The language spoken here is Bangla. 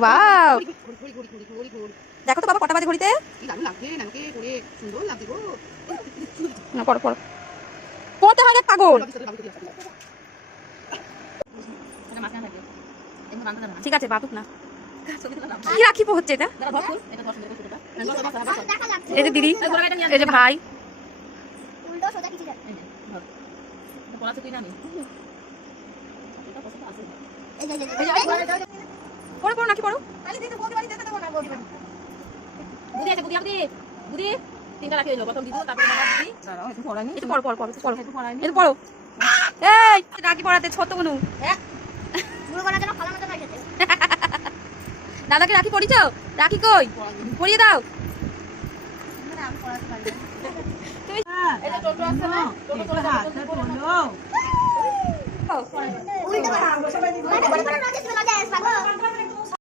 ওয়াও, দেখো তো বাবা কটা বাজে ঘড়িতে? না পড়ো পড়ো, পড়তে হয় না পাগল। ঠিক আছে বাবুক না, কি রাখিব হচ্ছে এটা? এই যে দিদি, এই যে ভাই, পড়ো পড়ো নাকি পড়ো। রাখি পড়াতে ছোট বনু, দাদাকে রাখি পড়িছ? রাখি কই? পড়িয়ে দাও। তুমি